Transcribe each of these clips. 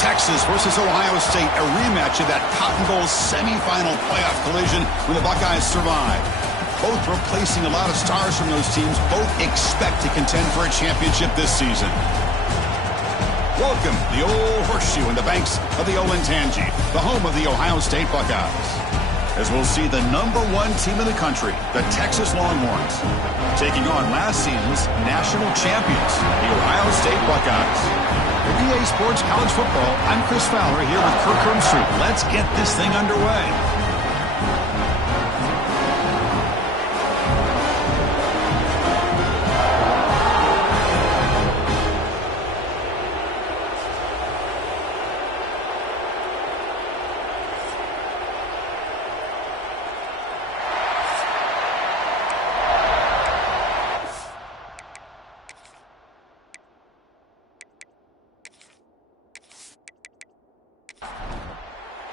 Texas versus Ohio State, a rematch of that Cotton Bowl semifinal playoff collision when the Buckeyes survived. Both replacing a lot of stars from those teams. Both expect to contend for a championship this season. Welcome to the Old Horseshoe in the banks of the Olentangy, the home of the Ohio State Buckeyes. As we'll see the #1 team in the country, the Texas Longhorns, taking on last season's national champions, the Ohio State Buckeyes. For EA Sports College Football, I'm Chris Fowler here with Kirk Herbstreit. Let's get this thing underway.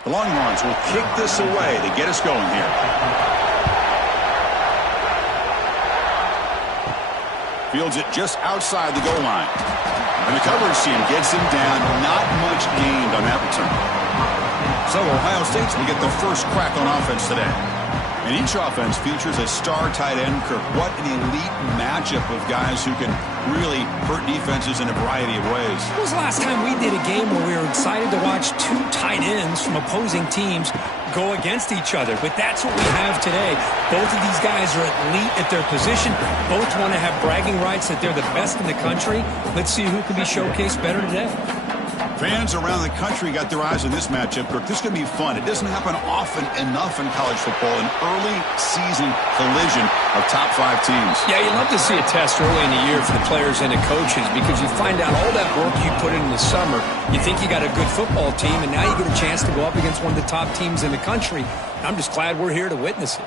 The Longhorns will kick this away to get us going here. Fields it just outside the goal line. And the coverage team gets him down. Not much gained on that return. So Ohio State's will get the first crack on offense today. And each offense features a star tight end. Kirk, what an elite matchup of guys who can really hurt defenses in a variety of ways. When was the last time we did a game where we were excited to watch two tight ends from opposing teams go against each other? But that's what we have today. Both of these guys are elite at their position. Both want to have bragging rights that they're the best in the country. Let's see who can be showcased better today. Fans around the country got their eyes on this matchup, Kirk. This is going to be fun. It doesn't happen often enough in college football, an early season collision of top 5 teams. Yeah, you love to see a test early in the year for the players and the coaches because you find out all that work you put in the summer. You think you got a good football team, and now you get a chance to go up against one of the top teams in the country. I'm just glad we're here to witness it.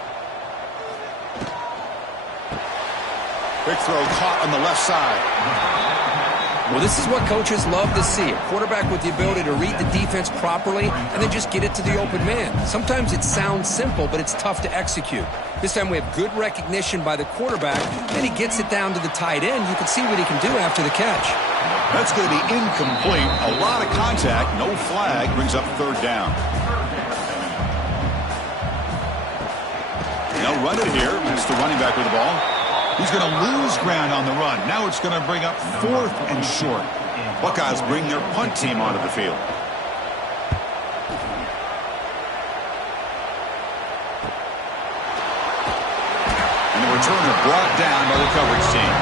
Quick throw caught on the left side. Well, this is what coaches love to see. A quarterback with the ability to read the defense properly and then just get it to the open man. Sometimes it sounds simple, but it's tough to execute. This time we have good recognition by the quarterback, and he gets it down to the tight end. You can see what he can do after the catch. That's going to be incomplete. A lot of contact, no flag, brings up 3rd down. Now run it here. It's the running back with the ball. He's going to lose ground on the run. Now it's going to bring up 4th and short. Buckeyes bring their punt team onto the field. And the returner brought down by the coverage team.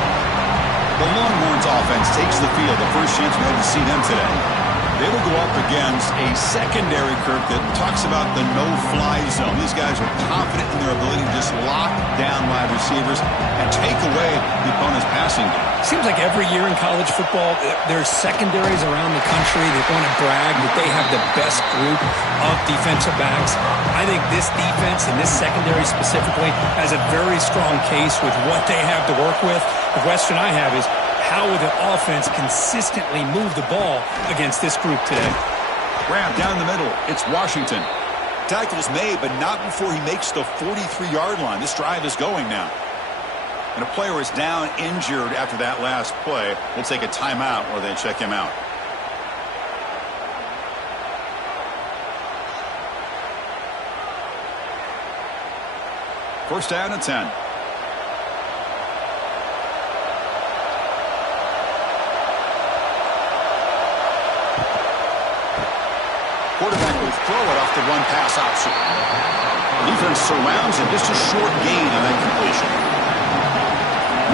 The Longhorns offense takes the field. The first chance we had to see them today. They will go up against a secondary, Kirk, that talks about the no-fly zone. These guys are confident in their ability to just lock down wide receivers and take away the opponent's passing game. Seems like every year in college football, there's secondaries around the country that want to brag that they have the best group of defensive backs. I think this defense and this secondary specifically has a very strong case with what they have to work with. The question I have is, how will the offense consistently move the ball against this group today? Grab down the middle. It's Washington. Tackle's made, but not before he makes the 43-yard line. This drive is going now. And a player is down injured after that last play. We'll take a timeout or they check him out. First down and 10. Quarterback will throw it off the run-pass option. Defense surrounds him. Just a short gain on that completion.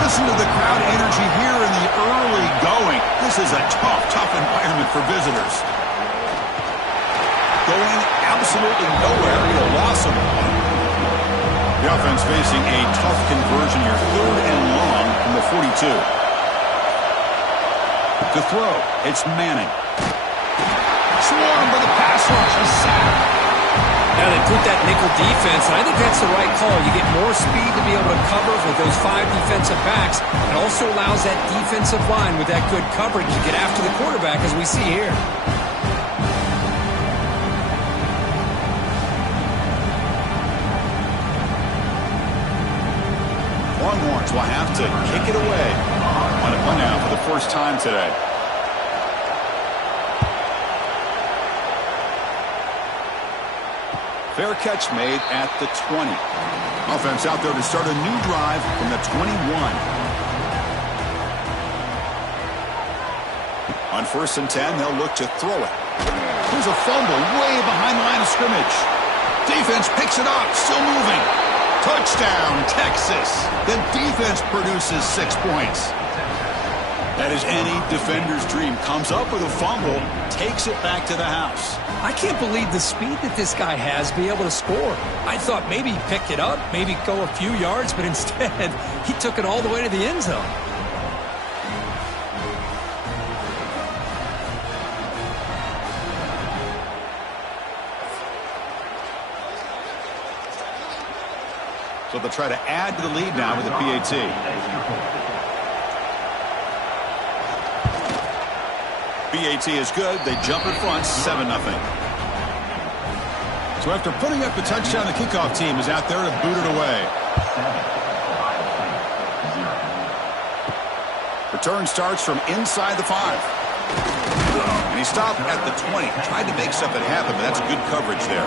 Listen to the crowd energy here in the early going. This is a tough environment for visitors. Going absolutely nowhere. A loss of it. The offense facing a tough conversion here. 3rd and long from the 42. To throw, it's Manning. Swarmed by the pass rush. A sack. Now they put that nickel defense, and I think that's the right call. You get more speed to be able to cover with those 5 defensive backs. It also allows that defensive line with that good coverage to get after the quarterback, as we see here. Longhorns will have to kick it away on a punt now for the first time today. Fair catch made at the 20. Offense out there to start a new drive from the 21. On 1st and 10, they'll look to throw it. Here's a fumble way behind the line of scrimmage. Defense picks it up, still moving. Touchdown, Texas. The defense produces 6 points. That is any defender's dream. Comes up with a fumble, takes it back to the house. I can't believe the speed that this guy has to be able to score. I thought maybe he'd pick it up, maybe go a few yards, but instead he took it all the way to the end zone. So they'll try to add to the lead now with the PAT. PAT is good. They jump in front, 7-0. So after putting up the touchdown, the kickoff team is out there to boot it away. Return starts from inside the 5. And he stopped at the 20. Tried to make something happen, but that's good coverage there.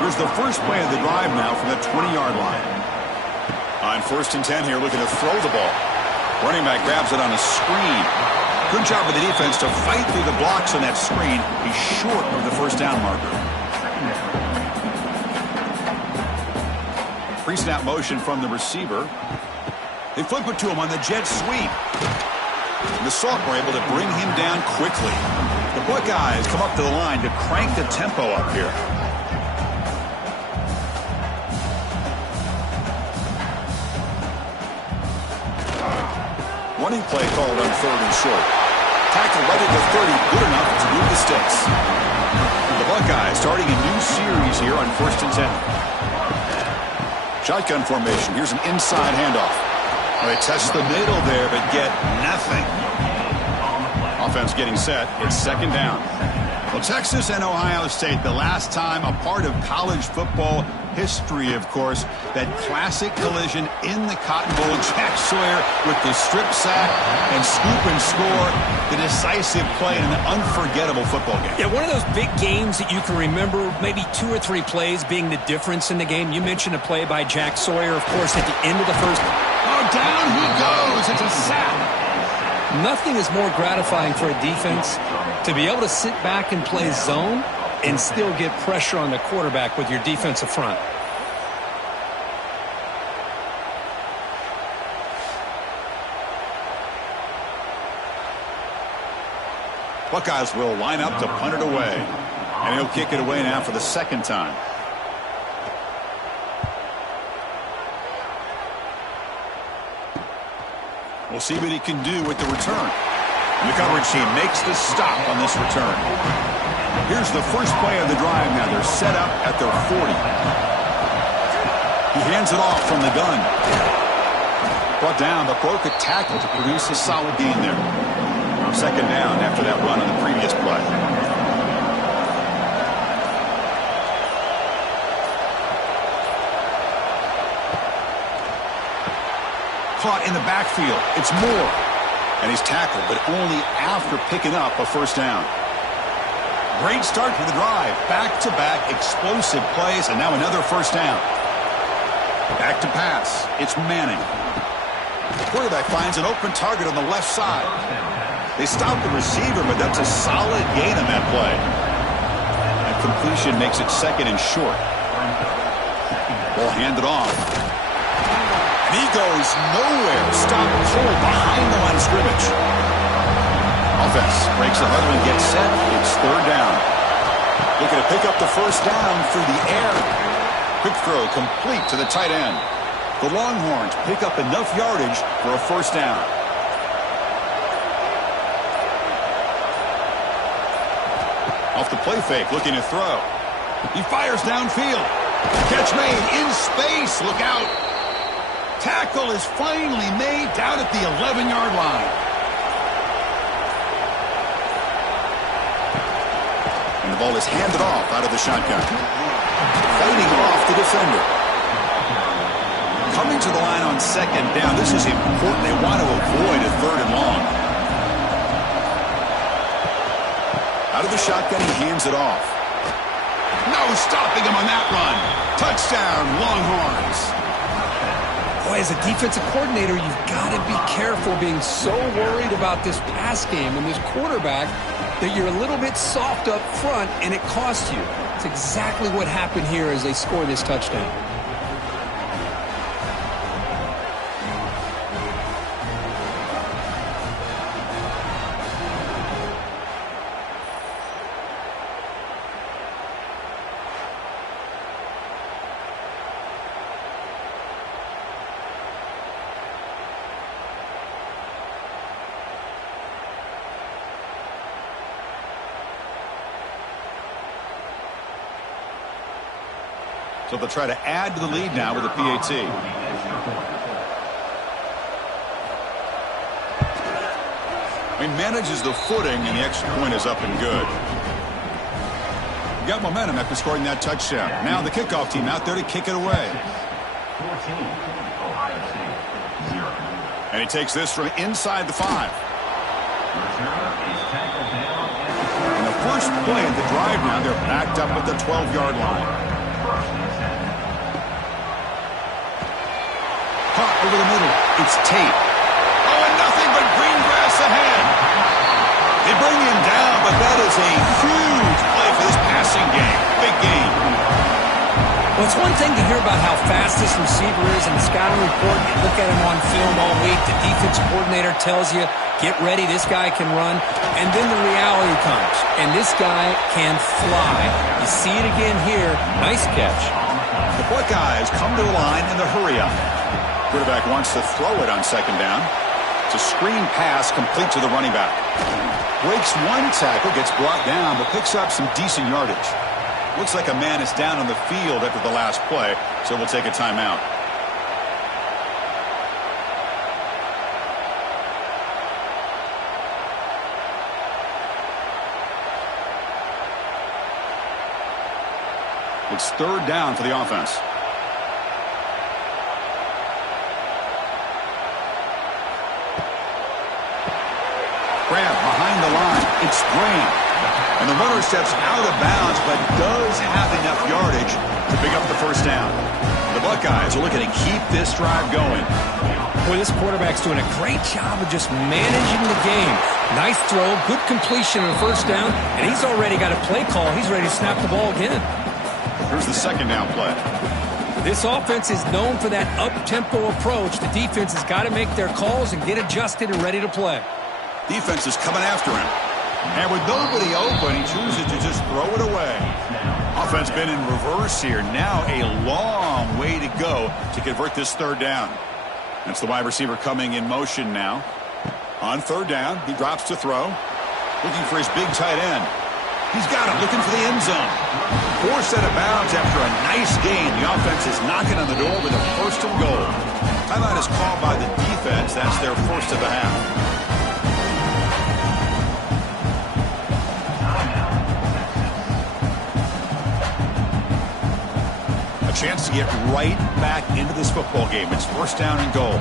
Here's the first play of the drive now from the 20-yard line. On 1st and 10 here, looking to throw the ball. Running back grabs it on a screen. Good job of the defense to fight through the blocks on that screen. He's short of the first down marker. Pre-snap motion from the receiver. They flip it to him on the jet sweep. And the Sauk were able to bring him down quickly. The Buckeyes come up to the line to crank the tempo up here. Running play called on 3rd and short. Tackle right at the 30, good enough to move the sticks. The Buckeyes starting a new series here on 1st and 10. Shotgun formation. Here's an inside handoff. Well, they test the middle there, but get nothing. Offense getting set. It's 2nd down. Well, Texas and Ohio State, the last time a part of college football history, of course, that classic collision in the Cotton Bowl. Jack Sawyer with the strip sack and scoop and score, the decisive play in an unforgettable football game. Yeah, one of those big games that you can remember, maybe 2 or 3 plays being the difference in the game. You mentioned a play by Jack Sawyer, of course, at the end of the first. Oh, down he goes. It's a sack. Nothing is more gratifying for a defense to be able to sit back and play zone and still get pressure on the quarterback with your defensive front. Buckeyes will line up to punt it away. And he'll kick it away now for the 2nd time. We'll see what he can do with the return. And the coverage team makes the stop on this return. Here's the first play of the drive now. They're set up at their 40. He hands it off from the gun. Brought down, but broke a tackle to produce a solid gain there. 2nd down after that run on the previous play. Caught in the backfield. It's Moore. And he's tackled, but only after picking up a first down. Great start to the drive. Back-to-back explosive plays, and now another first down. Back to pass. It's Manning. The quarterback finds an open target on the left side. They stop the receiver, but that's a solid gain on that play. And completion makes it 2nd and short. Ball handed off. And he goes nowhere. Stopped cold behind the line of scrimmage. Offense breaks the huddle and gets set. It's 3rd down. Looking to pick up the first down through the air. Quick throw complete to the tight end. The Longhorns pick up enough yardage for a first down. Off the play fake, looking to throw. He fires downfield. Catch made in space. Look out. Tackle is finally made down at the 11-yard line. And the ball is handed off out of the shotgun. Fighting off the defender. Coming to the line on 2nd down. This is important. They want to avoid a 3rd and long. Out of the shotgun, he hands it off. No Ohio stopping him on that run. Touchdown, Longhorns. Boy, as a defensive coordinator, you've got to be careful being so worried about this pass game and this quarterback that you're a little bit soft up front and it costs you. It's exactly what happened here as they score this touchdown. So they'll try to add to the lead now with a PAT. He manages the footing, and the extra point is up and good. Got momentum after scoring that touchdown. Now the kickoff team out there to kick it away. And he takes this from inside the 5. And the first play of the drive now, they're backed up at the 12-yard line. Caught over the middle. It's Tate. Oh, and nothing but green grass ahead. They bring him down, but that is a huge play for this passing game. Big game. Well, it's one thing to hear about how fast this receiver is in the scouting report. You look at him on film all week. The defense coordinator tells you, get ready, this guy can run. And then the reality comes, and this guy can fly. You see it again here. Nice catch. The Buckeyes come to the line in the hurry-up. Quarterback wants to throw it on second down. It's a screen pass complete to the running back. Breaks one tackle, gets brought down, but picks up some decent yardage. Looks like a man is down on the field after the last play, so we'll take a timeout. It's third down for the offense. Grab behind the line. It's Graham. And the runner steps out of bounds, but does have enough yardage to pick up the first down. The Buckeyes are looking to keep this drive going. Boy, this quarterback's doing a great job of just managing the game. Nice throw, good completion on the first down, and he's already got a play call. He's ready to snap the ball again. Here's the second down play. This offense is known for that up-tempo approach. The defense has got to make their calls and get adjusted and ready to play. Defense is coming after him. And with nobody open, he chooses to just throw it away. Offense been in reverse here. Now a long way to go to convert this third down. That's the wide receiver coming in motion now. On third down, he drops to throw. Looking for his big tight end. He's got him, looking for the end zone. Forced out of bounds after a nice gain. The offense is knocking on the door with a first and goal. Timeout is called by the defense. That's their first of the half. Chance to get right back into this football game. It's first down and goal.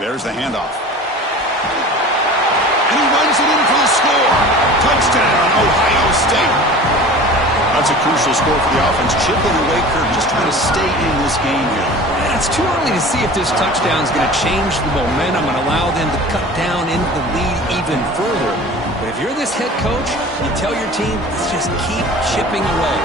There's the handoff. And he runs it in for the score. Touchdown, Ohio State. That's a crucial score for the offense. Chipping away, Kirk, just trying to stay in this game here. And it's too early to see if this touchdown is going to change the momentum and allow them to cut down into the lead even further. But if you're this head coach, you tell your team, let's just keep chipping away.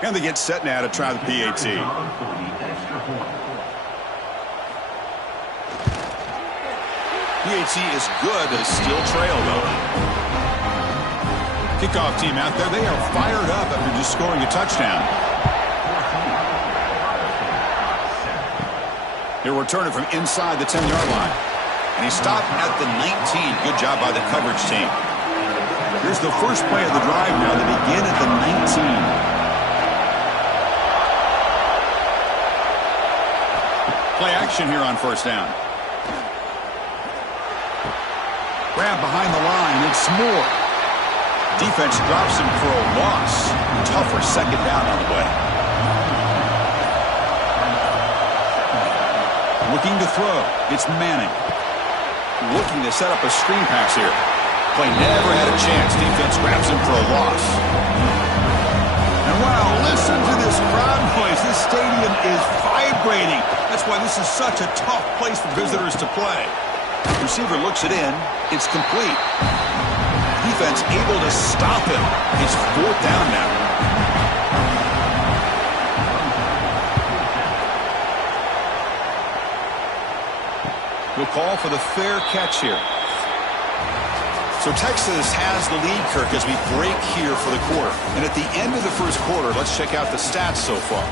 And they get set now to try the PAT. PAT is good, but it's still trail, though. Kickoff team out there, they are fired up after just scoring a touchdown. He'll return it from inside the 10-yard line. And he stopped at the 19. Good job by the coverage team. Here's the first play of the drive now. They begin at the 19. Play action here on first down. Grab behind the line. It's Moore. Defense drops him for a loss. Tougher second down on the way. Looking to throw. It's Manning. Looking to set up a screen pass here. Play never had a chance. Defense grabs him for a loss. And wow, listen to this crowd noise. This stadium is vibrating. That's why this is such a tough place for visitors to play. Receiver looks it in. It's complete. Defense able to stop him. It's fourth down now. We'll call for the fair catch here. So Texas has the lead, Kirk, as we break here for the quarter. And at the end of the first quarter, let's check out the stats so far.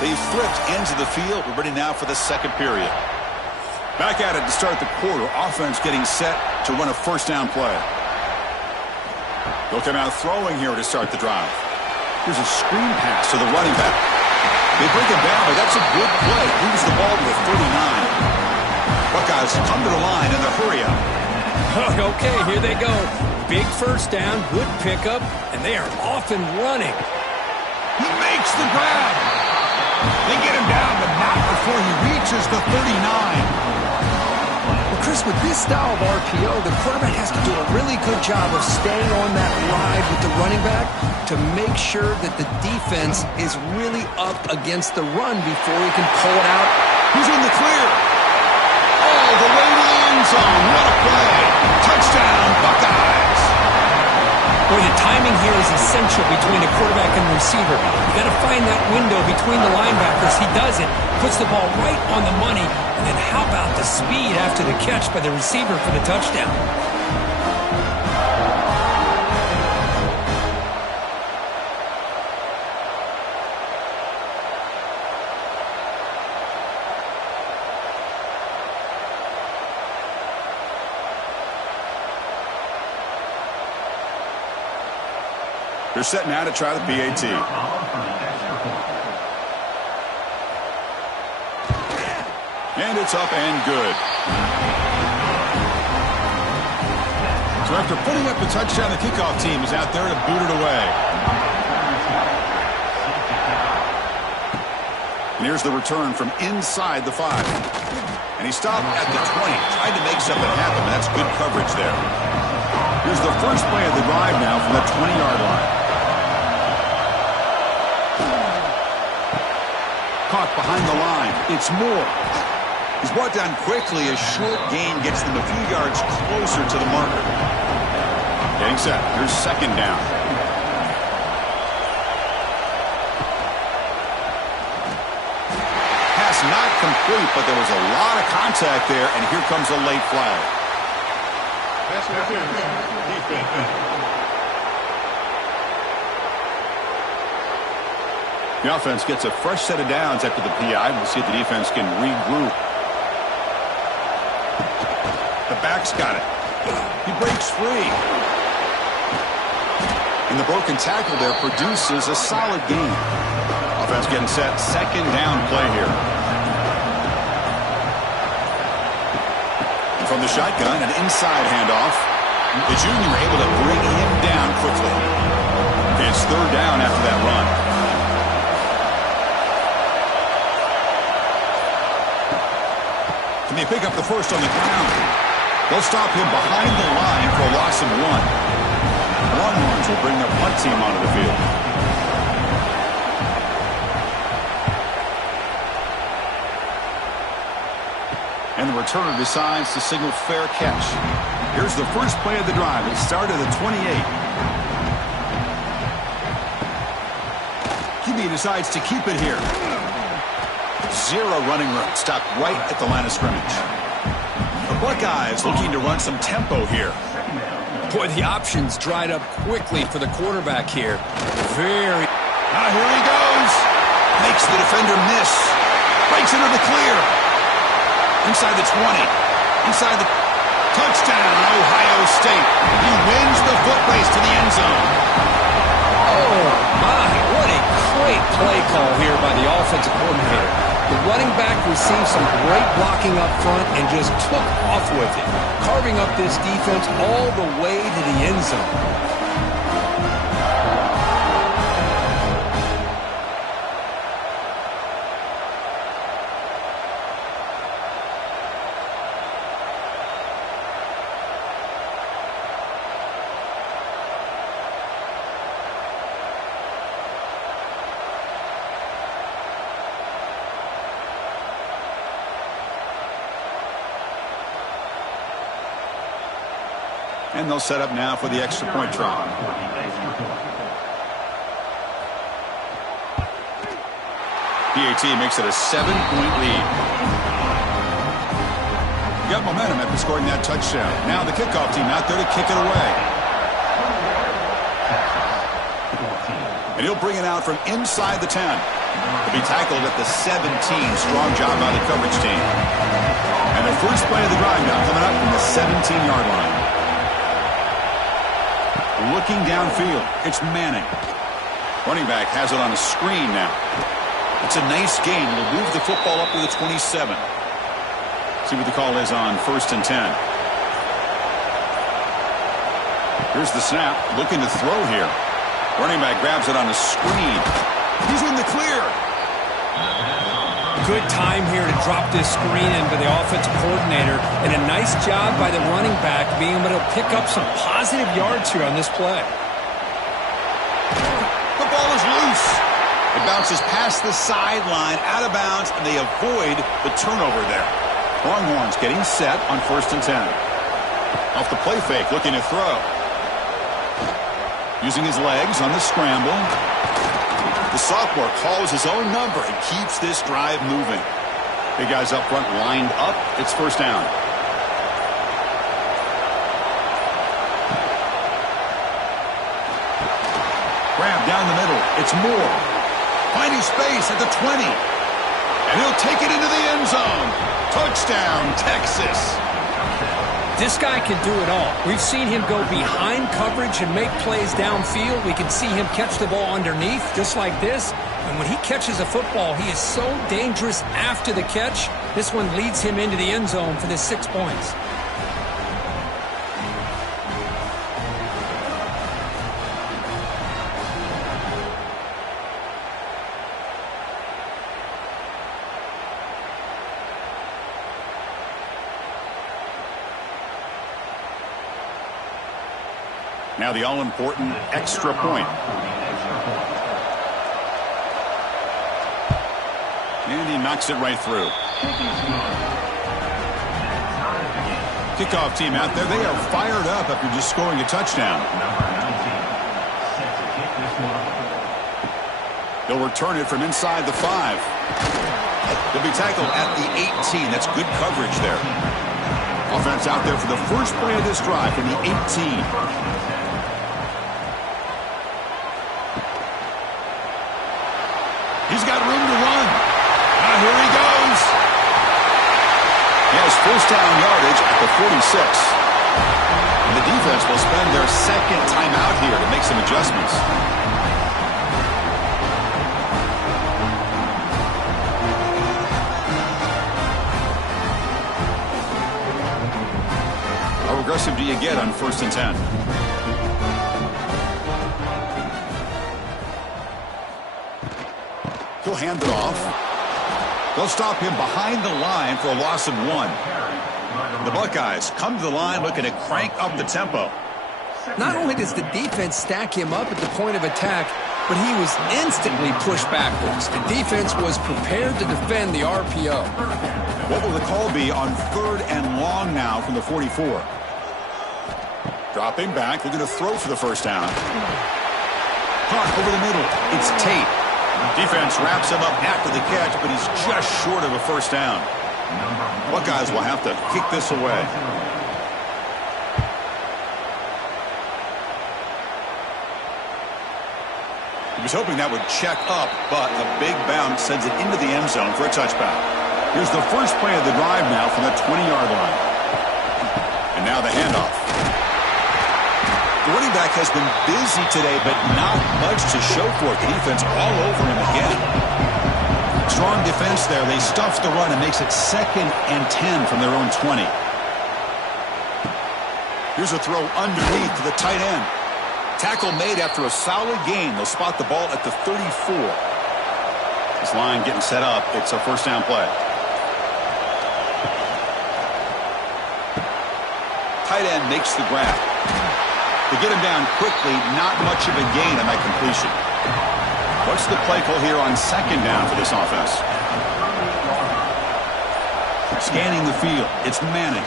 They've flipped into the field. We're ready now for the second period. Back at it to start the quarter. Offense getting set to run a first down play. They'll come out throwing here to start the drive. Here's a screen pass to the running back. They bring him down, but that's a good play. Moves the ball to the 39. Buckeyes come to the line in the hurry up. Okay, here they go. Big first down, good pickup, and they are off and running. He makes the grab. They get him down, but not before he reaches the 39. Well, Chris, with this style of RPO, the quarterback has to do a really good job of staying on that ride with the running back to make sure that the defense is really up against the run before he can pull it out. He's in the clear. Oh, the way to the end zone. What a play. Touchdown, Buckeyes. Boy, the timing here is essential between the quarterback and the receiver. You got to find that window between the linebackers. He does it, puts the ball right on the money, and then how about the speed after the catch by the receiver for the touchdown? They're set now to try the PAT. And it's up and good. So after putting up the touchdown, the kickoff team is out there to boot it away. And here's the return from inside the 5. And he stopped at the 20. Tried to make something happen, but that's good coverage there. Here's the first play of the drive now from the 20-yard line. Caught behind the line. It's Moore. He's brought down quickly. A short gain gets them a few yards closer to the marker. Getting set. Here's second down. Pass not complete, but there was a lot of contact there, and here comes a late flag. The offense gets a fresh set of downs after the PI. We'll see if the defense can regroup. The back's got it. He breaks free. And the broken tackle there produces a solid gain. Offense getting set. Second down play here. And from the shotgun, an inside handoff. The junior able to bring him down quickly. It's third down after that run. And they pick up the first on the ground. They'll stop him behind the line for a loss of 1. Longhorns will bring their punt team onto the field. And the returner decides to signal fair catch. Here's the first play of the drive. It started at 28. QB decides to keep it here. Zero running room. Stopped right at the line of scrimmage. The Buckeyes looking to run some tempo here. Boy, the options dried up quickly for the quarterback here. Very. Here he goes. Makes the defender miss. Breaks into the clear. Inside the 20. Inside the touchdown, Ohio State. He wins the foot race to the end zone. Oh, my. What a great play call here by the offensive coordinator. The running back received some great blocking up front and just took off with it, carving up this defense all the way to the end zone. And they'll set up now for the extra point try. PAT makes it a 7-point lead. Got momentum after scoring that touchdown. Now the kickoff team out there to kick it away. And he'll bring it out from inside the 10. To be tackled at the 17. Strong job by the coverage team. And the first play of the drive now coming up from the 17-yard line. Looking downfield, it's Manning. Running back has it on a screen now. It's a nice gain. Will move the football up to the 27. See what the call is on 1st and 10. Here's the snap. Looking to throw here. Running back grabs it on a screen. He's in the clear. Good time here to drop this screen into the offensive coordinator, and a nice job by the running back being able to pick up some positive yards here on this play. The ball is loose. It bounces past the sideline, out of bounds, and they avoid the turnover there. Longhorns getting set on 1st and 10. Off the play fake, looking to throw. Using his legs on the scramble. The sophomore calls his own number and keeps this drive moving. Big guys up front lined up. It's 1st down. Grab down the middle. It's Moore. Finding space at the 20. And he'll take it into the end zone. Touchdown, Texas. This guy can do it all. We've seen him go behind coverage and make plays downfield. We can see him catch the ball underneath, just like this. And when he catches a football, he is so dangerous after the catch. This one leads him into the end zone for the 6 points. Now the all-important extra point. And he knocks it right through. Kickoff team out there. They are fired up after just scoring a touchdown. They'll return it from inside the 5. They'll be tackled at the 18. That's good coverage there. Offense out there for the first play of this drive from the 18. He's got room to run. Now here he goes. He has 1st down yardage at the 46. And the defense will spend their second timeout here to make some adjustments. How aggressive do you get on 1st and 10? He'll hand it off. They'll stop him behind the line for a loss of 1. The Buckeyes come to the line looking to crank up the tempo. Not only does the defense stack him up at the point of attack, but he was instantly pushed backwards. The defense was prepared to defend the RPO. What will the call be on 3rd and long now from the 44? Dropping back, looking to throw for the 1st down. Caught over the middle. It's Tate. Defense wraps him up after the catch, but he's just short of a 1st down. Buckeyes will have to kick this away. He was hoping that would check up, but a big bounce sends it into the end zone for a touchback. Here's the first play of the drive now from the 20-yard line. And now the handoff. The running back has been busy today, but not much to show for it. The defense all over him again. Strong defense there. They stuff the run and makes it 2nd and 10 from their own 20. Here's a throw underneath to the tight end. Tackle made after a solid gain. They'll spot the ball at the 34. This line getting set up. It's a first down play. Tight end makes the grab. They get him down quickly. Not much of a gain on that completion. What's the play call here on 2nd down for this offense? Scanning the field. It's Manning.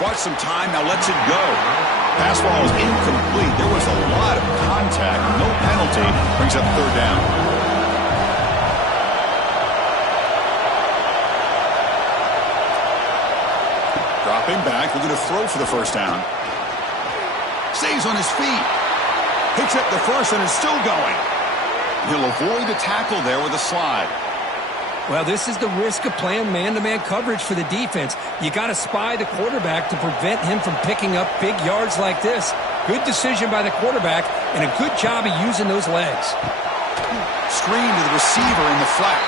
Bought some time, now lets it go. Pass ball is incomplete. There was a lot of contact. No penalty. Brings up 3rd down. Dropping back. Looking to throw for the first down. Stays on his feet. Picks up the first and is still going. He'll avoid the tackle there with a slide. Well, this is the risk of playing man-to-man coverage for the defense. You got to spy the quarterback to prevent him from picking up big yards like this. Good decision by the quarterback and a good job of using those legs. Screen to the receiver in the flat,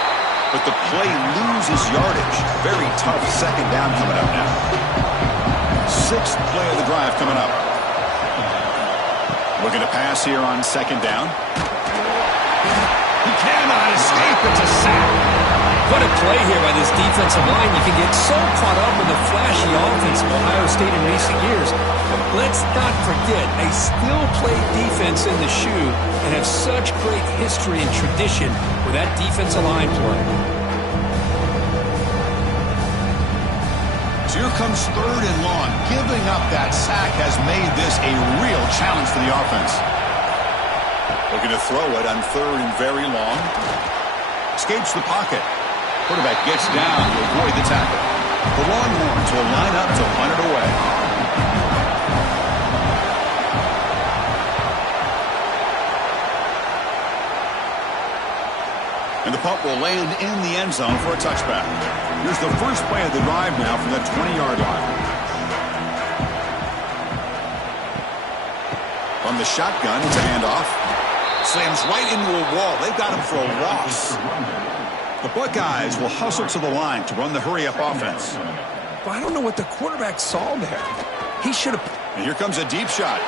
but the play loses yardage. Very tough 2nd down coming up now. 6th play of the drive coming up. Looking to pass here on 2nd down. He cannot escape. It's a sack. What a play here by this defensive line. You can get so caught up in the flashy offense of Ohio State in recent years. But let's not forget, they still play defense in the shoe and have such great history and tradition with that defensive line play. So here comes 3rd and long. Giving up that sack has made this a real challenge for the offense. Looking to throw it on 3rd and very long. Escapes the pocket. Quarterback gets down to avoid the tackle. The Longhorns will line up to punt it away. And the punt will land in the end zone for a touchback. Here's the first play of the drive now from the 20-yard line. From the shotgun, it's a handoff. Slams right into a wall. They've got him for a loss. The Buckeyes will hustle to the line to run the hurry-up offense. Well, I don't know what the quarterback saw there. He should have... And here comes a deep shot.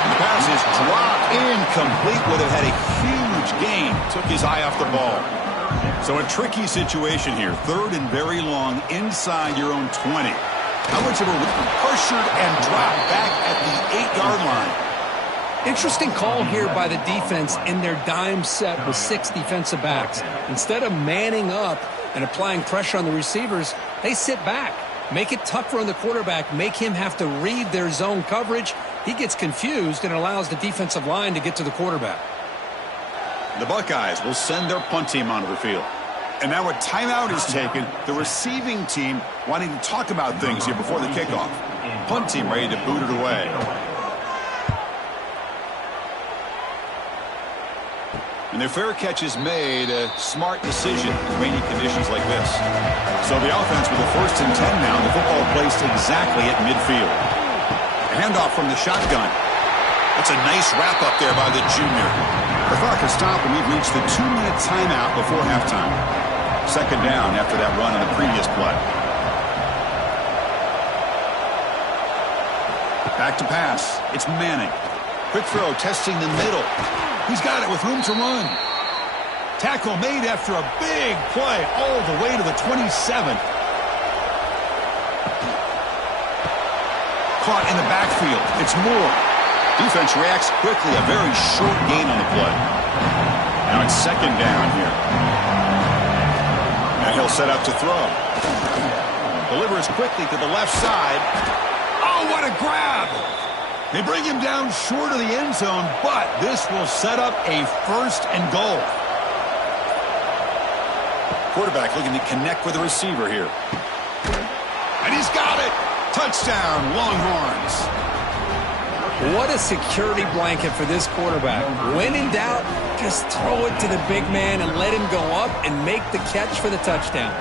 And the pass is dropped incomplete. Would have had a huge gain. Took his eye off the ball. So a tricky situation here. 3rd and very long inside your own 20. How much of a pressured and dropped back at the 8-yard line? Interesting call here by the defense in their dime set with 6 defensive backs. Instead of manning up and applying pressure on the receivers, they sit back. Make it tougher on the quarterback. Make him have to read their zone coverage. He gets confused and allows the defensive line to get to the quarterback. The Buckeyes will send their punt team onto the field. And now a timeout is taken. The receiving team wanting to talk about things here before the kickoff. Punt team ready to boot it away. And their fair catch is made, a smart decision in rainy conditions like this. So the offense with a 1st and 10 now. The football placed exactly at midfield. A handoff from the shotgun. That's a nice wrap up there by the junior. The clock has stopped and we've reached the 2-minute timeout before halftime. 2nd down after that run on the previous play. Back to pass. It's Manning. Quick throw testing the middle. He's got it with room to run. Tackle made after a big play all the way to the 27. Caught in the backfield. It's Moore. Defense reacts quickly. A very short gain on the play. Now it's 2nd down here. Now he'll set up to throw. Delivers quickly to the left side. Oh, what a grab! They bring him down short of the end zone, but this will set up a 1st and goal. Quarterback looking to connect with the receiver here. And he's got it! Touchdown, Longhorns. What a security blanket for this quarterback. When in doubt, just throw it to the big man and let him go up and make the catch for the touchdown.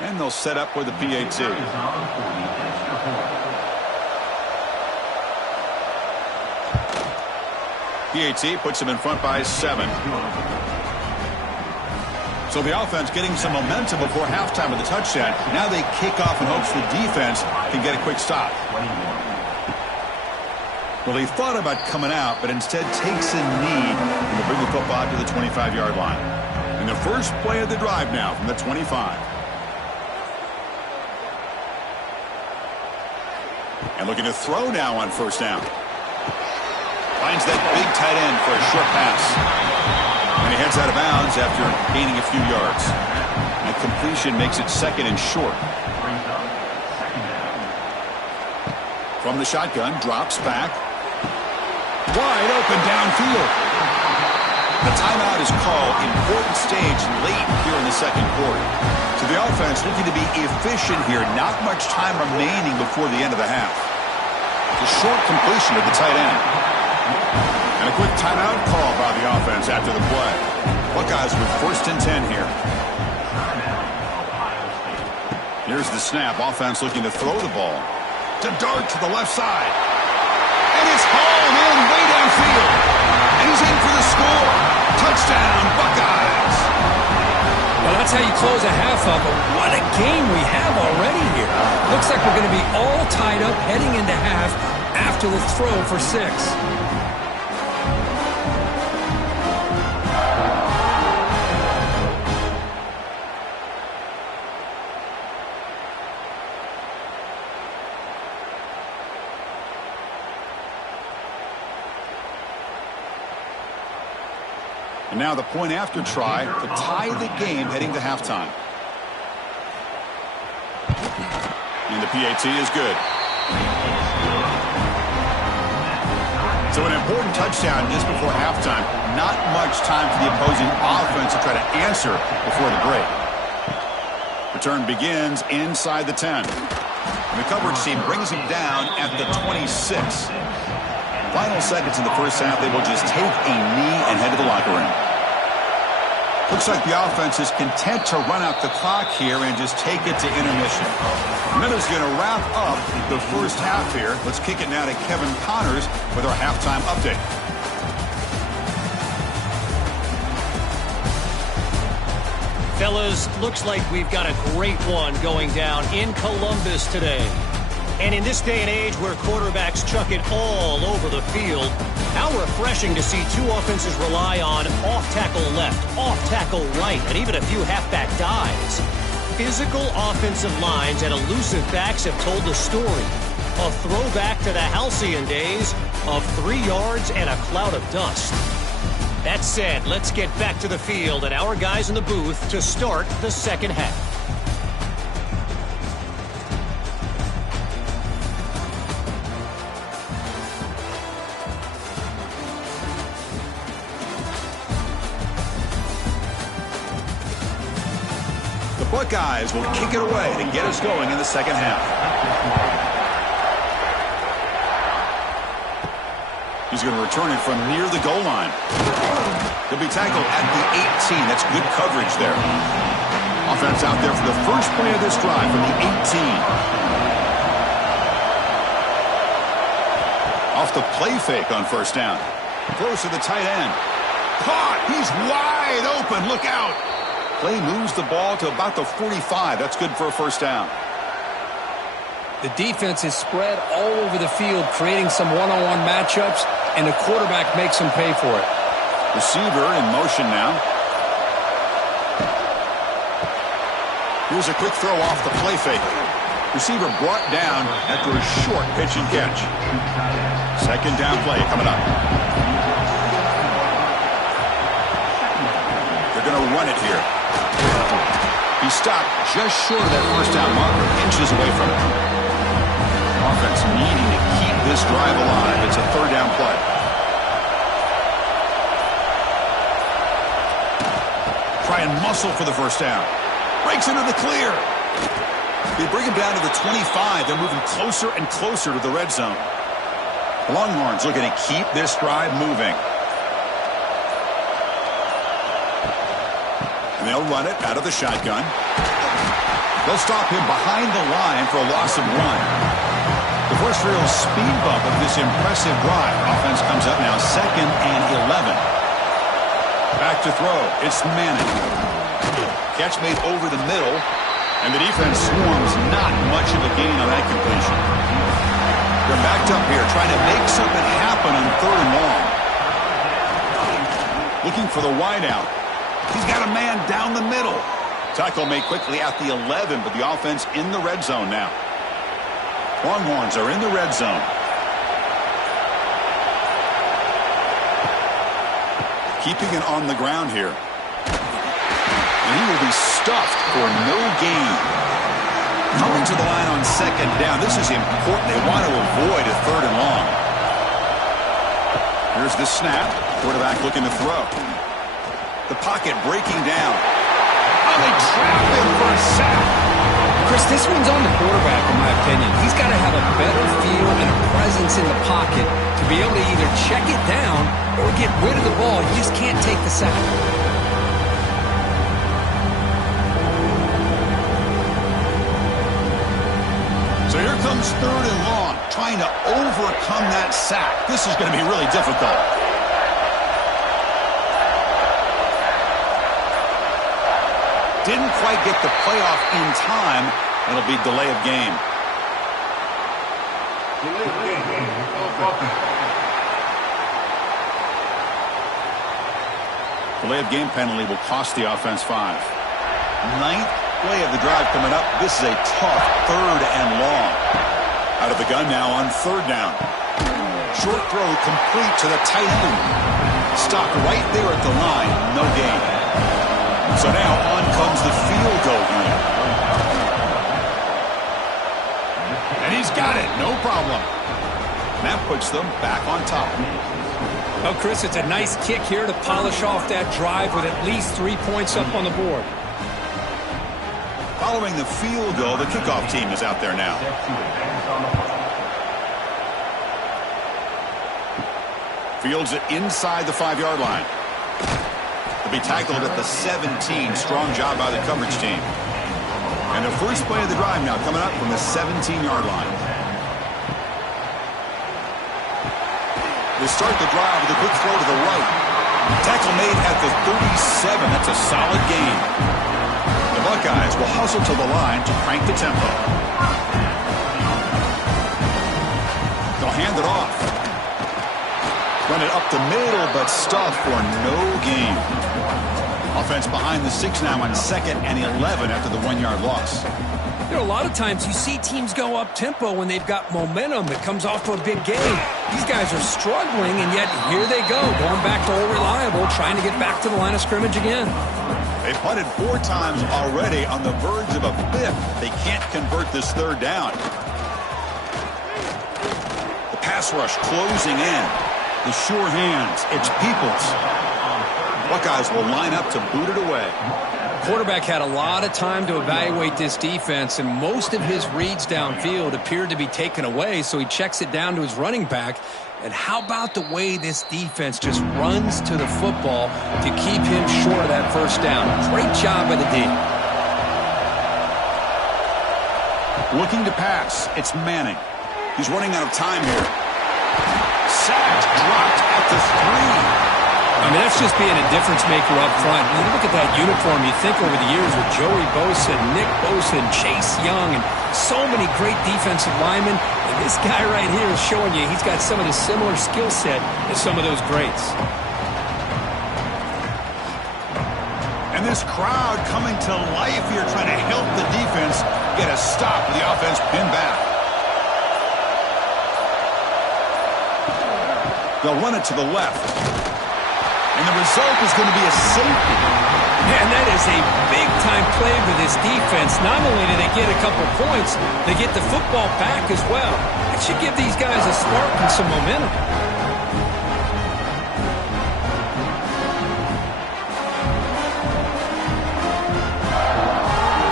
And they'll set up with the PAT. PAT puts them in front by 7. So the offense getting some momentum before halftime with the touchdown. Now they kick off in hopes the defense can get a quick stop. Well, he thought about coming out, but instead takes a knee and will bring the football to the 25-yard line. And the first play of the drive now from the 25. And looking to throw now on first down. Finds that big tight end for a short pass. And he heads out of bounds after gaining a few yards. And completion makes it 2nd and short. From the shotgun, drops back. Wide open downfield. The timeout is called. Important stage late here in the second quarter. So the offense looking to be efficient here. Not much time remaining before the end of the half. It's a short completion to the tight end. And a quick timeout call by the offense after the play. Buckeyes with 1st and 10 here. Here's the snap. Offense looking to throw the ball. To dart to the left side. And it's hauled in way downfield. And he's in for the score. Touchdown, Buckeyes. Well, that's how you close a half up. But what a game we have already here. Looks like we're going to be all tied up heading into half after the throw for 6. And now the point after try to tie the game heading to halftime. And the PAT is good. So an important touchdown just before halftime. Not much time for the opposing offense to try to answer before the break. Return begins inside the 10. And the coverage team brings him down at the 26. Final seconds in the first half, they will just take a knee and head to the locker room. Looks like the offense is content to run out the clock here and just take it to intermission. Miller's going to wrap up the first half here. Let's kick it now to Kevin Connors with our halftime update. Fellas, looks like we've got a great one going down in Columbus today. And in this day and age where quarterbacks chuck it all over the field, how refreshing to see two offenses rely on off-tackle left, off-tackle right, and even a few halfback dives. Physical offensive lines and elusive backs have told the story. A throwback to the halcyon days of 3 yards and a cloud of dust. That said, let's get back to the field and our guys in the booth to start the second half. Buckeyes will kick it away to get us going in the second half. He's going to return it from near the goal line. He'll be tackled at the 18. That's good coverage there. Offense out there for the first play of this drive from the 18. Off the play fake on first down. Close to the tight end. Caught! He's wide open. Look out! Play moves the ball to about the 45. That's good for a first down. The defense is spread all over the field, creating some one-on-one matchups, and the quarterback makes them pay for it. Receiver in motion now. Here's a quick throw off the play fake. Receiver brought down after a short pitch and catch. Second down play coming up. They're going to run it here. He stopped just short of that first down marker, inches away from it. Offense needing to keep this drive alive. It's a third down play. Try and muscle for the first down. Breaks into the clear. They bring him down to the 25. They're moving closer and closer to the red zone. The Longhorns looking to keep this drive moving. And they'll run it out of the shotgun. They'll stop him behind the line for a loss of 1. The first real speed bump of this impressive drive. Offense comes up now 2nd and 11. Back to throw. It's Manning. Catch made over the middle, and the defense swarms. Not much of a gain on that completion. They're backed up here, trying to make something happen on 3rd and long. Looking for the wideout. He's got a man down the middle. Tackle made quickly at the 11, but the offense in the red zone now. Longhorns are in the red zone. Keeping it on the ground here. And he will be stuffed for no gain. Coming to the line on 2nd down. This is important. They want to avoid a 3rd and long. Here's the snap. Quarterback looking to throw. The pocket breaking down. Oh, they trap him for a sack. Chris, this one's on the quarterback, in my opinion. He's got to have a better feel and a presence in the pocket to be able to either check it down or get rid of the ball. You just can't take the sack. So here comes 3rd and long, trying to overcome that sack. This is going to be really difficult. Didn't quite get the playoff in time. It'll be delay of game. Delay of game penalty will cost the offense 5. 9th play of the drive coming up. This is a tough 3rd and long. Out of the gun now on 3rd down. Short throw complete to the tight end. Stopped right there at the line. No gain. So now on comes the field goal unit. And he's got it. No problem. That puts them back on top. Well, Chris, it's a nice kick here to polish off that drive with at least 3 points up on the board. Following the field goal, the kickoff team is out there now. Fields it inside the 5-yard line. They'll be tackled at the 17. Strong job by the coverage team. And the first play of the drive now coming up from the 17-yard line. They start the drive with a quick throw to the right. Tackle made at the 37. That's a solid gain. The Buckeyes will hustle to the line to crank the tempo. They'll hand it off. Run it up the middle, but stuffed for no gain. Offense behind the 6 now on 2nd and 11 after the 1-yard loss. You know, a lot of times you see teams go up-tempo when they've got momentum that comes off to a big game. These guys are struggling, and yet here they go, going back to old reliable, trying to get back to the line of scrimmage again. They've punted 4 times already, on the verge of a 5th. They can't convert this 3rd down. The pass rush closing in. The sure hands. It's Peoples. Buckeyes will line up to boot it away. Quarterback had a lot of time to evaluate this defense, and most of his reads downfield appeared to be taken away, so he checks it down to his running back. And how about the way this defense just runs to the football to keep him short of that first down? Great job by the D. Looking to pass. It's Manning. He's running out of time here. Sacked, dropped at the 3. I mean, that's just being a difference maker up front. You look at that uniform, you think over the years with Joey Bosa, Nick Bosa, and Chase Young, and so many great defensive linemen. And this guy right here is showing you he's got some of the similar skill set as some of those greats. And this crowd coming to life here, trying to help the defense get a stop with the offense pinned back. They'll run it to the left. And the result is going to be a safety. Man, that is a big-time play for this defense. Not only do they get a couple points, they get the football back as well. It should give these guys a spark and some momentum.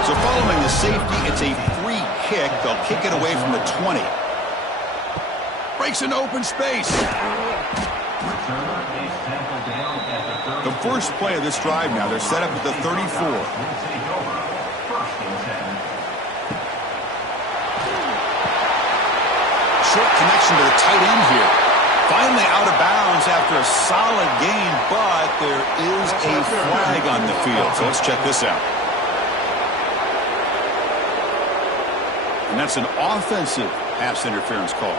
So following the safety, it's a free kick. They'll kick it away from the 20. Breaks into open space. The first play of this drive now, they're set up at the 34. short connection to the tight end here. Finally out of bounds after a solid gain, but there is a flag on the field. So let's check this out. And that's an offensive pass interference call.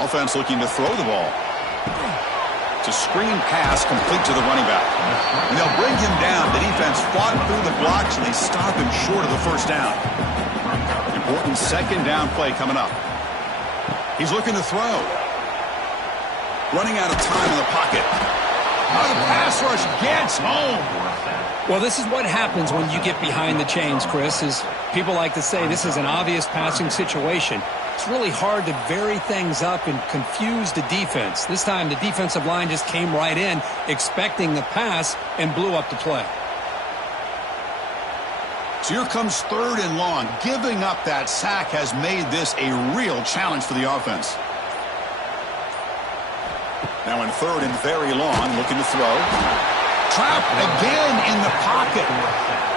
Offense looking to throw the ball. It's a screen pass complete to the running back. And they'll bring him down. The defense fought through the blocks, and they stop him short of the first down. Important second down play coming up. He's looking to throw. Running out of time in the pocket. Oh, the pass rush gets home. Well, this is what happens when you get behind the chains, Chris, is people like to say this is an obvious passing situation. It's really hard to vary things up and confuse the defense. This time the defensive line just came right in expecting the pass and blew up the play. So here comes 3rd and long. Giving up that sack has made this a real challenge for the offense. Now in 3rd and very long, looking to throw. Trapped again in the pocket.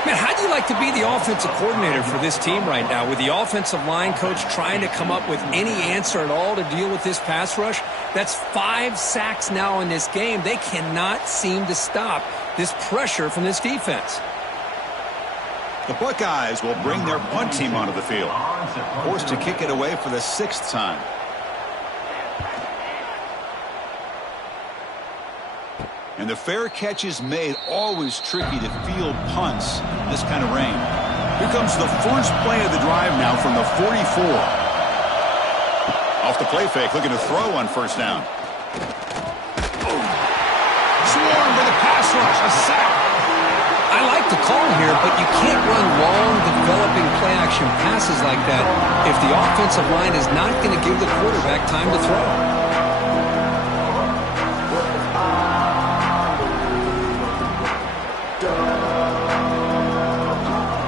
Man, how do you like to be the offensive coordinator for this team right now with the offensive line coach trying to come up with any answer at all to deal with this pass rush? That's 5 sacks now in this game. They cannot seem to stop this pressure from this defense. The Buckeyes will bring their punt team onto the field. Forced to kick it away for the 6th time. And the fair catch is made. Always tricky to field punts in this kind of rain. Here comes the first play of the drive now from the 44. Off the play fake, looking to throw on first down. Swarm for the pass rush, a sack. I like the call here, but you can't run long, developing play-action passes like that if the offensive line is not going to give the quarterback time to throw.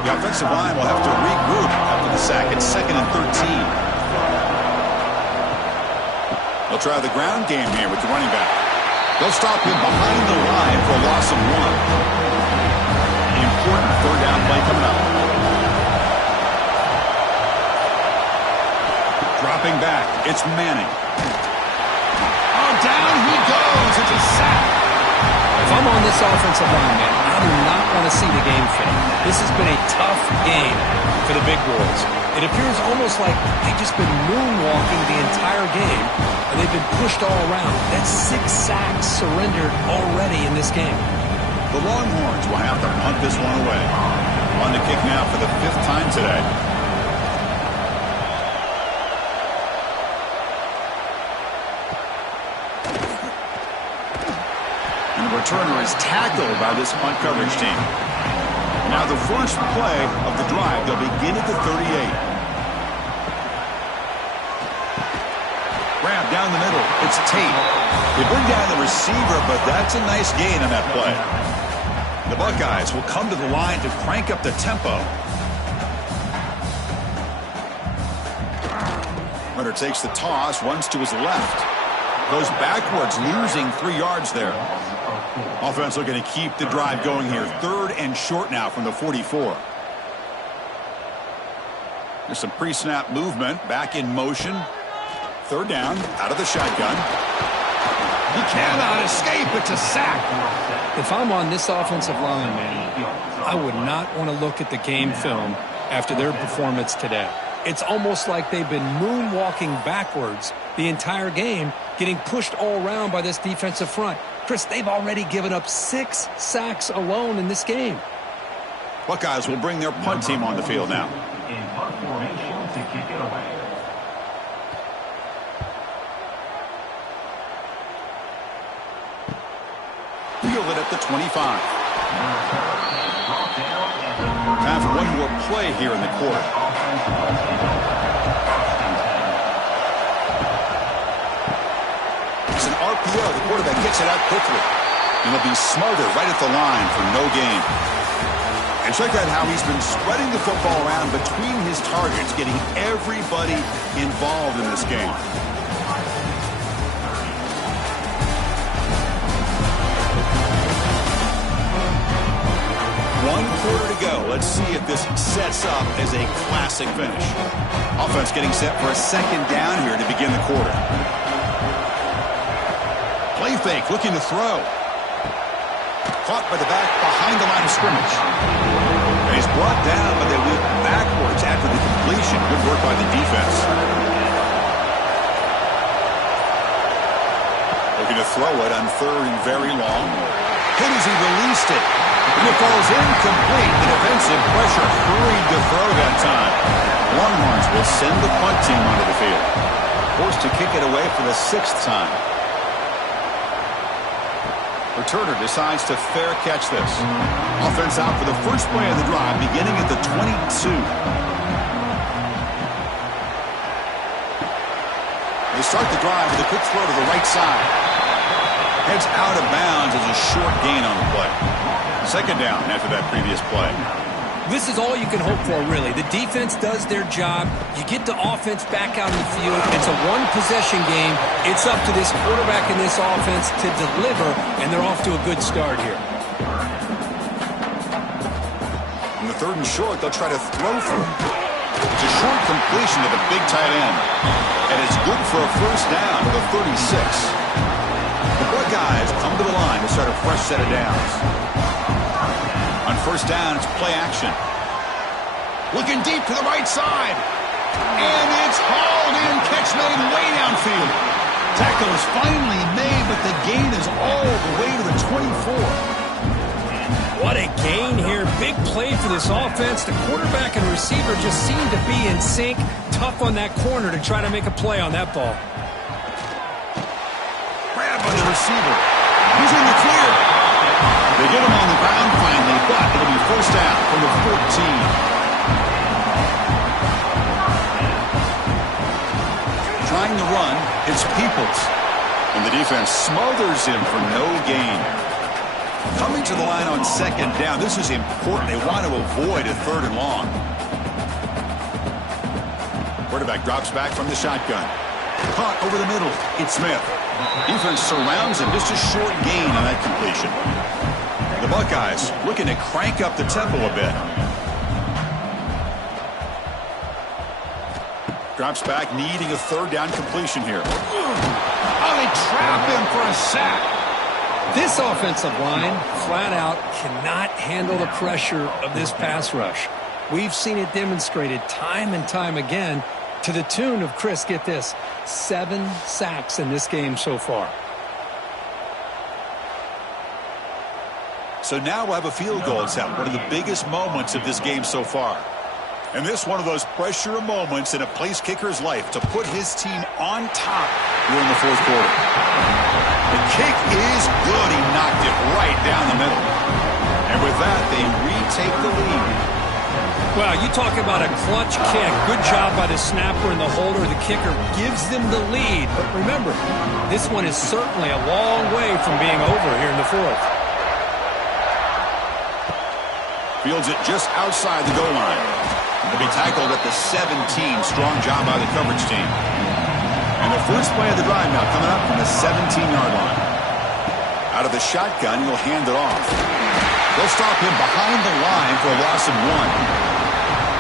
The offensive line will have to regroup after the sack. It's 2nd and 13. They'll try the ground game here with the running back. They'll stop him behind the line for a loss of 1. Important 3rd down play coming up. Dropping back, it's Manning. Oh, down he goes. It's a sack. If I'm on this offensive line, man, I do not want to see the game fade. This has been a tough game for the big boys. It appears almost like they've just been moonwalking the entire game, and they've been pushed all around. That's 6 sacks surrendered already in this game. The Longhorns will have to punt this one away. On the kick now for the 5th time today. And the returner is tackled by this punt coverage team. Now the first play of the drive, they'll begin at the 38. Grab down the middle. It's Tate. They bring down the receiver, but that's a nice gain on that play. The Buckeyes will come to the line to crank up the tempo. Runner takes the toss, runs to his left. Goes backwards, losing 3 yards there. Offense looking to keep the drive going here. 3rd and short now from the 44. There's some pre-snap movement. Back in motion. 3rd down, out of the shotgun. He cannot escape. It's a sack. If I'm on this offensive line, man, I would not want to look at the game film after their performance today. It's almost like they've been moonwalking backwards the entire game, getting pushed all around by this defensive front. Chris, they've already given up 6 sacks alone in this game. Buckeyes will bring their punt team on the field now. In punt formation to kick it away. Fielded at the 25. Time for one more play here in the quarter. It's an RPO. The quarterback gets it out quickly. And he'll be smarter right at the line for no gain. And check out how he's been spreading the football around between his targets, getting everybody involved in this game. One quarter to go. Let's Let's see if this sets up as a classic finish. Offense getting set for a second down here to begin the quarter. Play fake, looking to throw. Caught by the back behind the line of scrimmage. And he's brought down, but they went backwards after the completion. Good work by the defense. Looking to throw it on 3rd and very long. Hit as he released it. And it falls incomplete. The defensive pressure hurried to throw that time. Longhorns will send the punt team onto the field. Forced to kick it away for the 6th time. Returner decides to fair catch this. Offense out for the first play of the drive, beginning at the 22. They start the drive with a quick throw to the right side. Heads out of bounds as a short gain on the play. Second down after that previous play. This is all you can hope for, really. The defense does their job. You get the offense back out in the field. It's a one-possession game. It's up to this quarterback and this offense to deliver, and they're off to a good start here. In the 3rd and short, they'll try to throw for it. It's a short completion to the big tight end. And it's good for a first down to the 36. The Buckeyes come to the line to start a fresh set of downs. On first down, it's play action. Looking deep to the right side. And it's hauled in. Catch made way downfield. Tackle is finally made, but the gain is all the way to the 24. What a gain here. Big play for this offense. The quarterback and receiver just seem to be in sync. Tough on that corner to try to make a play on that ball. Grab by the receiver. He's in the clear. They get him on the ground finally, but it'll be first down from the 14. Trying to run, it's Peoples. And the defense smothers him for no gain. Coming to the line on second down, this is important. They want to avoid a 3rd and long. Quarterback drops back from the shotgun. Caught over the middle. It's Smith. Defense surrounds him. Just a short gain on that completion. The Buckeyes looking to crank up the tempo a bit. Drops back, needing a 3rd down completion here. Oh, they trap him for a sack. This offensive line, flat out, cannot handle the pressure of this pass rush. We've seen it demonstrated time and time again to the tune of, Chris, get this, 7 sacks in this game so far. So now we'll have a field goal attempt, one of the biggest moments of this game so far. And this one of those pressure moments in a place kicker's life to put his team on top here in the 4th quarter. The kick is good. He knocked it right down the middle. And with that, they retake the lead. Well, you talk about a clutch kick. Good job by the snapper and the holder. The kicker gives them the lead. But remember, this one is certainly a long way from being over here in the 4th. Fields it just outside the goal line. He'll be tackled at the 17. Strong job by the coverage team. And the first play of the drive now coming up from the 17-yard line. Out of the shotgun, he'll hand it off. They'll stop him behind the line for a loss of 1.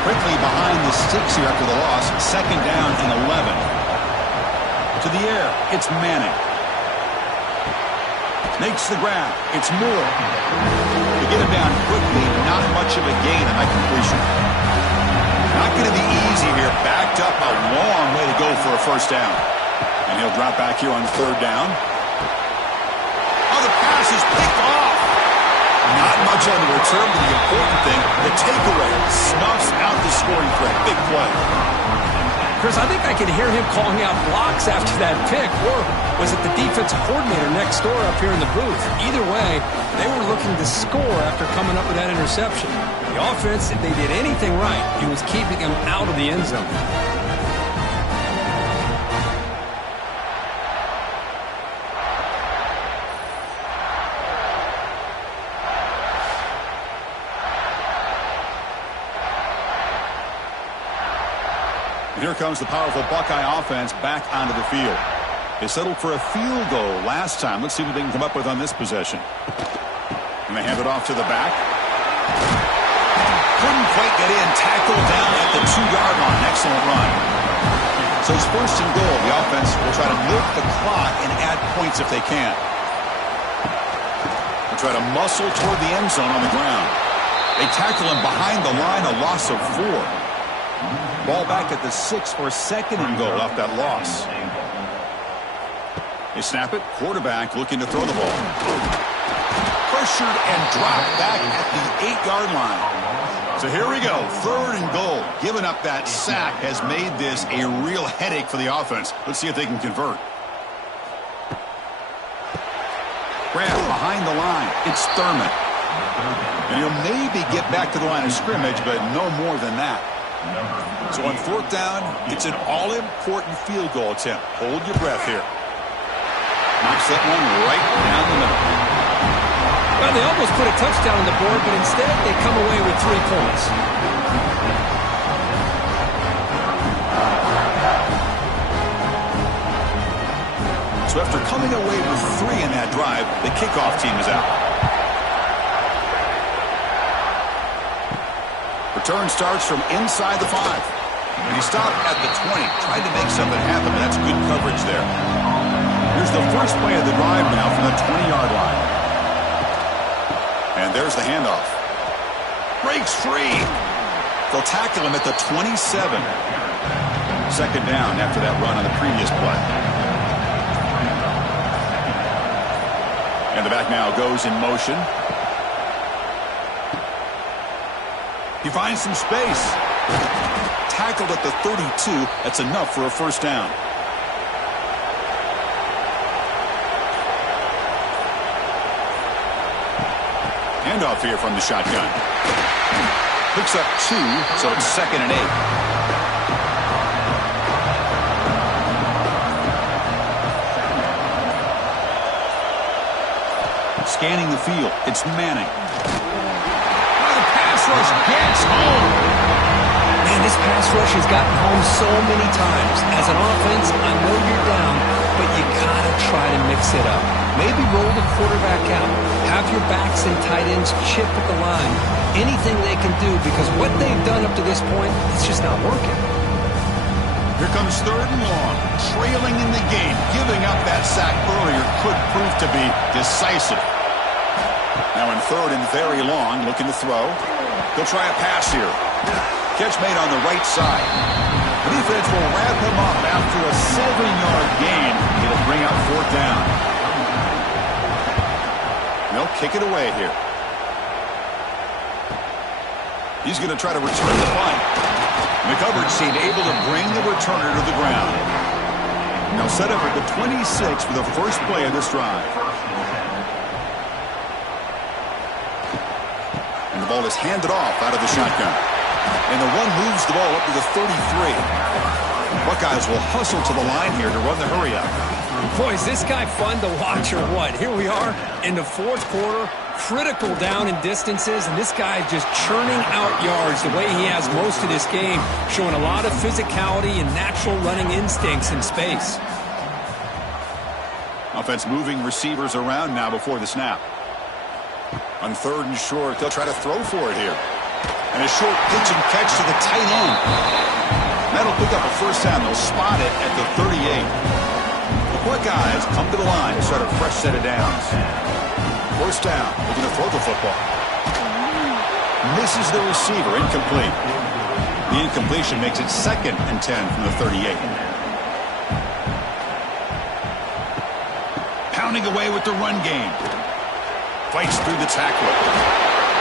Quickly behind the sticks here after the loss. Second down and 11. To the air, it's Manning. Makes the grab. It's Moore. To get him down quickly, not much of a gain on that completion. Not going to be easy here. Backed up a long way to go for a first down. And he'll drop back here on 3rd down. Oh, the pass is picked off. Not much on the return, but the important thing, the takeaway snuffs out the scoring threat. Big play. Chris, I think I can hear him calling out blocks after that pick. Or was it the defensive coordinator next door up here in the booth? Either way, they were looking to score after coming up with that interception. The offense, if they did anything right, it was keeping them out of the end zone. Here comes the powerful Buckeye offense back onto the field. They settled for a field goal last time. Let's see what they can come up with on this possession. And they hand it off to the back. Couldn't quite get in. Tackled down at the 2-yard line. Excellent run. So it's first and goal. The offense will try to milk the clock and add points if they can. They'll try to muscle toward the end zone on the ground. They tackle him behind the line, a loss of 4. Ball back at the 6 for second and goal off that loss. They snap it. Quarterback looking to throw the ball. Pressured and dropped back at the 8-yard line. So here we go. Third and goal. Giving up that sack has made this a real headache for the offense. Let's see if they can convert. Grab behind the line. It's Thurman. And he'll maybe get back to the line of scrimmage, but no more than that. So on fourth down, it's an all-important field goal attempt. Hold your breath here. Knocks that one right down the middle. Well, they almost put a touchdown on the board, but instead they come away with 3 points. So after coming away with 3 in that drive, the kickoff team is out. Return starts from inside the 5. And he stopped at the 20, tried to make something happen, but that's good coverage there. Here's the first play of the drive now from the 20-yard line. And there's the handoff. Breaks free. They'll tackle him at the 27. Second down after that run on the previous play. And the back now goes in motion. He finds some space. Tackled at the 32. That's enough for a first down. Handoff here from the shotgun. Picks up 2, so it's second and 8. Scanning the field, it's Manning. The pass rush gets home. Man, this pass rush has gotten home so many times. As an offense, I know you're down, but you gotta try to mix it up. Maybe roll the quarterback out. Have your backs and tight ends chip at the line. Anything they can do, because what they've done up to this point, it's just not working. Here comes third and long. Trailing in the game. Giving up that sack earlier could prove to be decisive. Now in third and very long, looking to throw. They'll try a pass here. Catch made on the right side. The defense will wrap him up after a 7-yard gain. It'll bring up fourth down. They'll kick it away here. He's going to try to return the punt. The coverage team able to bring the returner to the ground. Now set up at the 26 for the first play of this drive. And the ball is handed off out of the shotgun. And the one moves the ball up to the 33. Buckeyes will hustle to the line here to run the hurry up. Boy, is this guy fun to watch or what? Here we are in the fourth quarter, critical down in distances, and this guy just churning out yards the way he has most of this game, showing a lot of physicality and natural running instincts in space. Offense moving receivers around now before the snap. On third and short, they'll try to throw for it here. And a short pitch and catch to the tight end. That'll pick up a first down. They'll spot it at the 38. The Buckeyes come to the line to start a fresh set of downs. First down, looking to throw the football. Misses the receiver, incomplete. The incompletion makes it second and 10 from the 38. Pounding away with the run game. Fights through the tackle.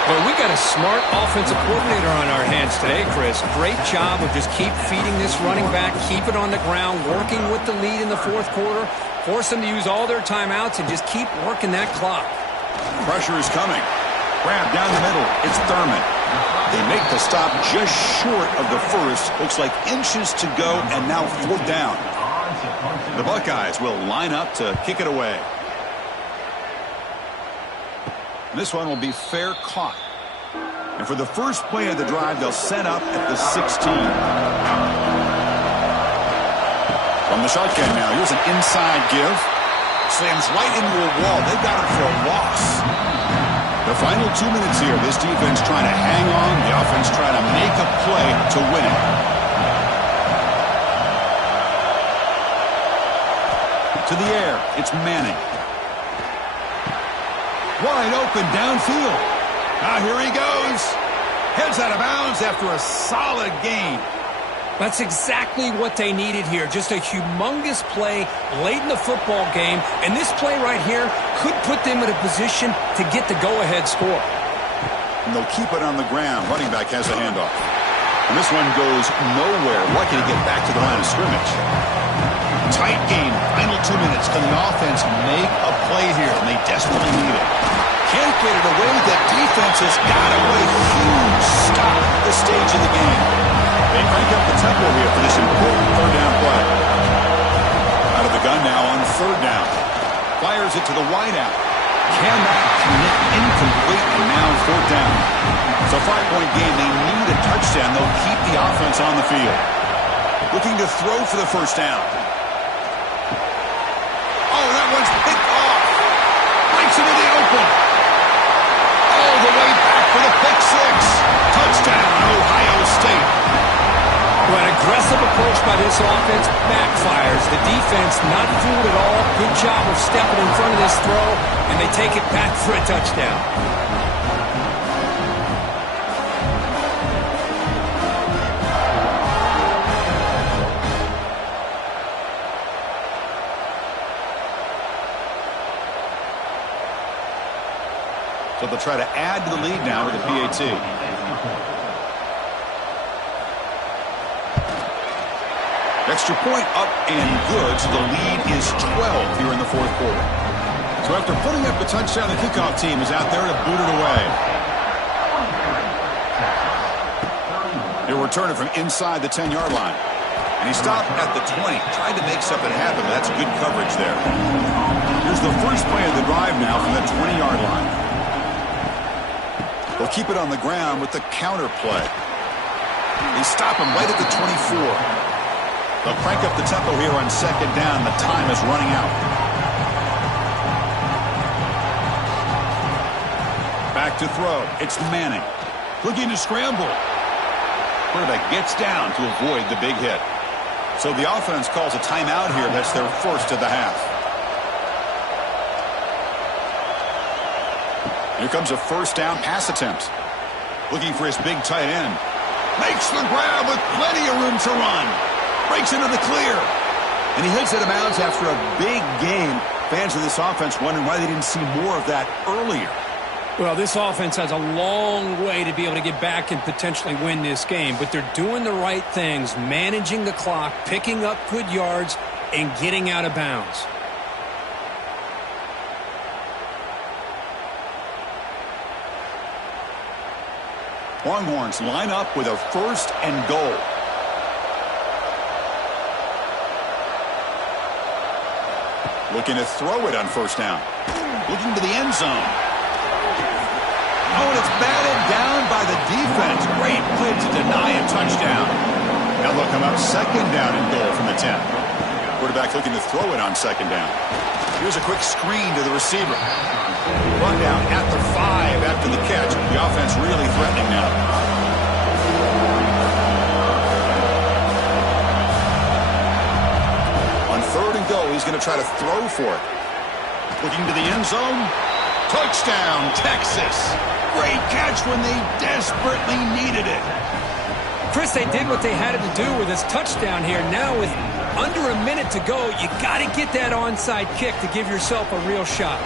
Well, we got a smart offensive coordinator on our hands today, Chris. Great job of just keep feeding this running back, keep it on the ground, working with the lead in the fourth quarter, force them to use all their timeouts, and just keep working that clock. Pressure is coming. Grab down the middle. It's Thurman. They make the stop just short of the first. Looks like inches to go, and now fourth down. The Buckeyes will line up to kick it away. This one will be fair caught. And for the first play of the drive, they'll set up at the 16. From the shotgun now, here's an inside give. Slams right into a wall. They've got him for a loss. The final 2 minutes here. This defense trying to hang on. The offense trying to make a play to win it. To the air. It's Manning. Wide open downfield. Now here he goes. Heads out of bounds after a solid gain. That's exactly what they needed here. Just a humongous play late in the football game. And this play right here could put them in a position to get the go-ahead score. And they'll keep it on the ground. Running back has a handoff. And this one goes nowhere. Lucky to get back to the line of scrimmage. Tight game. Final 2 minutes. Can the offense make a play here? And they desperately need it. Can't get it away. That defense has got away. Huge stop at this stage of the game. They crank up the tempo here for this important third down play. Out of the gun now on third down. Fires it to the wideout. Cannot connect, incomplete, and now fourth down. It's a 5-point game. They need a touchdown. They'll keep the offense on the field. Looking to throw for the first down. Oh, that one's picked off. Breaks into the open. All the way back for the pick six. Touchdown, Ohio State. Well, an aggressive approach by this offense backfires. The defense not fooled at all. Good job of stepping in front of this throw, and they take it back for a touchdown. So they'll try to add to the lead now with the PAT. Extra point up and good, so the lead is 12 here in the fourth quarter. So after putting up the touchdown, the kickoff team is out there to boot it away. He'll return it from inside the 10-yard line. And he stopped at the 20, tried to make something happen, but that's good coverage there. Here's the first play of the drive now from the 20-yard line. They'll keep it on the ground with the counter play. They stop him right at the 24. They'll crank up the tempo here on second down. The time is running out. Back to throw. It's Manning. Looking to scramble. Quarterback gets down to avoid the big hit. So the offense calls a timeout here. That's their first of the half. Here comes a first down pass attempt. Looking for his big tight end. Makes the grab with plenty of room to run. Breaks into the clear. And he hits out of bounds after a big game. Fans of this offense wondering why they didn't see more of that earlier. Well, this offense has a long way to be able to get back and potentially win this game. But they're doing the right things, managing the clock, picking up good yards, and getting out of bounds. Longhorns line up with a first and goal. Looking to throw it on first down. Looking to the end zone. Oh, and it's batted down by the defense. Great play to deny a touchdown. Now they'll come up second down and goal from the 10. Quarterback looking to throw it on second down. Here's a quick screen to the receiver. Run down at the 5 after the catch. The offense really threatening now. On third and goal, he's going to try to throw for it. Looking to the end zone. Touchdown, Texas. Great catch when they desperately needed it. Chris, they did what they had to do with this touchdown here. Now with under a minute to go, you got to get that onside kick to give yourself a real shot.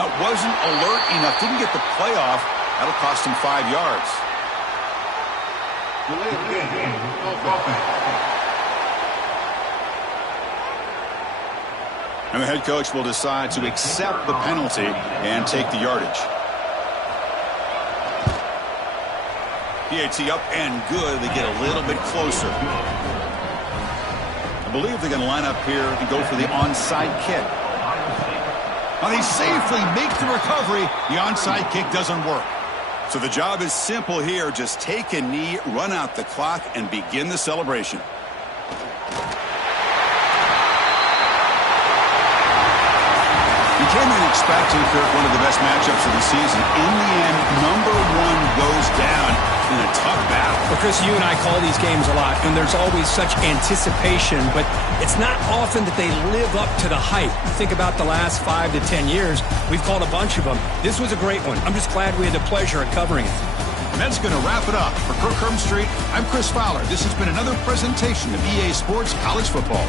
That wasn't alert enough. Didn't get the play off. That'll cost him 5 yards. And the head coach will decide to accept the penalty and take the yardage. PAT up and good. They get a little bit closer. I believe they're going to line up here and go for the onside kick. Now they safely make the recovery. The onside kick doesn't work. So the job is simple here. Just take a knee, run out the clock, and begin the celebration. You came in expecting, Kirk, one of the best matchups of the season. In the end, number one goes down in a tough battle. Well, Chris, you and I call these games a lot, and there's always such anticipation, but it's not often that they live up to the hype. You think about the last 5 to 10 years, we've called a bunch of them. This was a great one. I'm just glad we had the pleasure of covering it. And that's going to wrap it up. For Kirk Herbstreit, I'm Chris Fowler. This has been another presentation of EA Sports College Football.